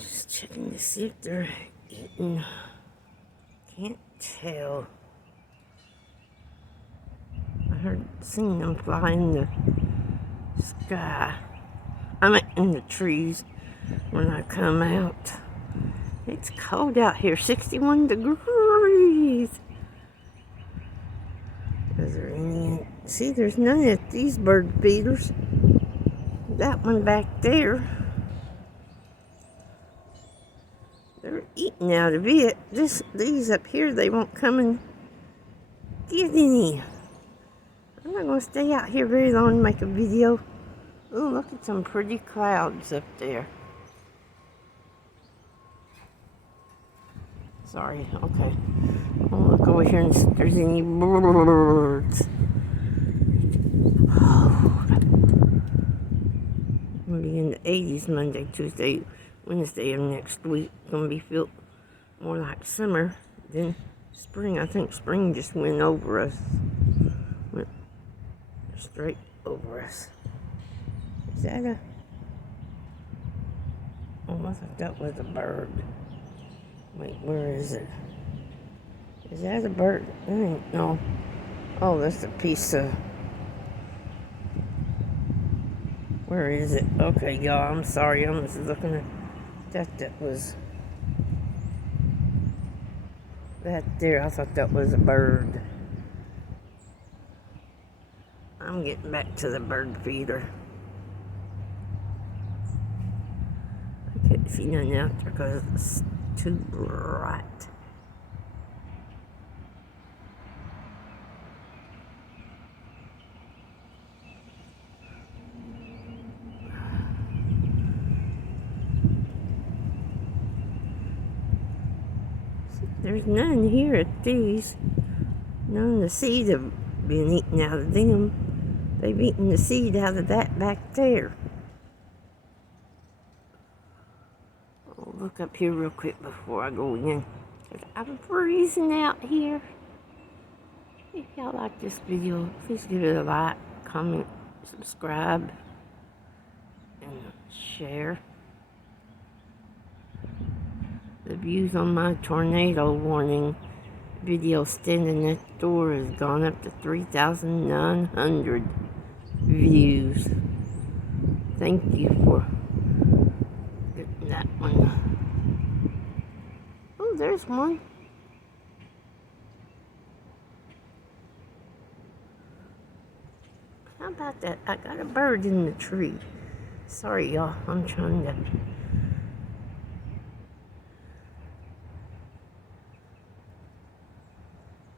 Just checking to see if they're eating. Can't tell. I heard seen them fly in the sky. I mean in the trees when I come out. It's cold out here, 61 degrees. Is there any? See, there's none of these bird feeders. That one back there. They're eating out of it. These up here, they won't come and get any. I'm not going to stay out here very long and make a video. Oh, look at some pretty clouds up there. Sorry, okay. I'll look over here and see if there's any birds. Oh, we'll be in the 80s Monday, Tuesday, Wednesday of next week. Gonna be felt more like summer than spring. I think spring just went over us. Went straight over us. Is that a... Oh, I thought that was a bird. Wait, where is it? Is that a bird? No. Oh, that's a piece of... Where is it? Okay, y'all, I'm sorry. I'm just looking at that. That was... That there, I thought that was a bird. I'm getting back to the bird feeder. I couldn't see nothing out there because it's too bright. There's none here at these. None of the seed have been eaten out of them. They've eaten the seed out of that back there. I'll look up here real quick before I go in. I'm freezing out here. If y'all like this video, please give it a like, comment, subscribe, and share. The views on my tornado warning video standing at the door has gone up to 3,900 views. Thank you for getting that one. Oh, there's one. How about that? I got a bird in the tree. Sorry, y'all. I'm trying to...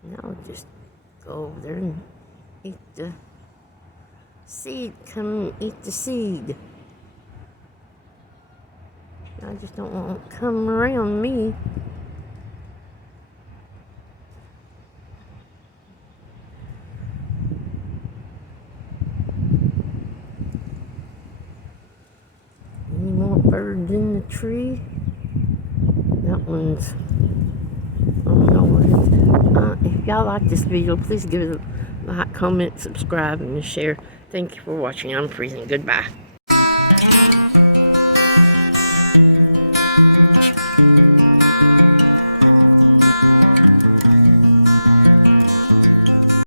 Now just go over there and eat the seed. Come and eat the seed. I just don't want to come around me. Any more birds in the tree? That one's... I don't know what it is. If y'all like this video, please give it a like, comment, subscribe, and share. Thank you for watching. I'm freezing. Goodbye.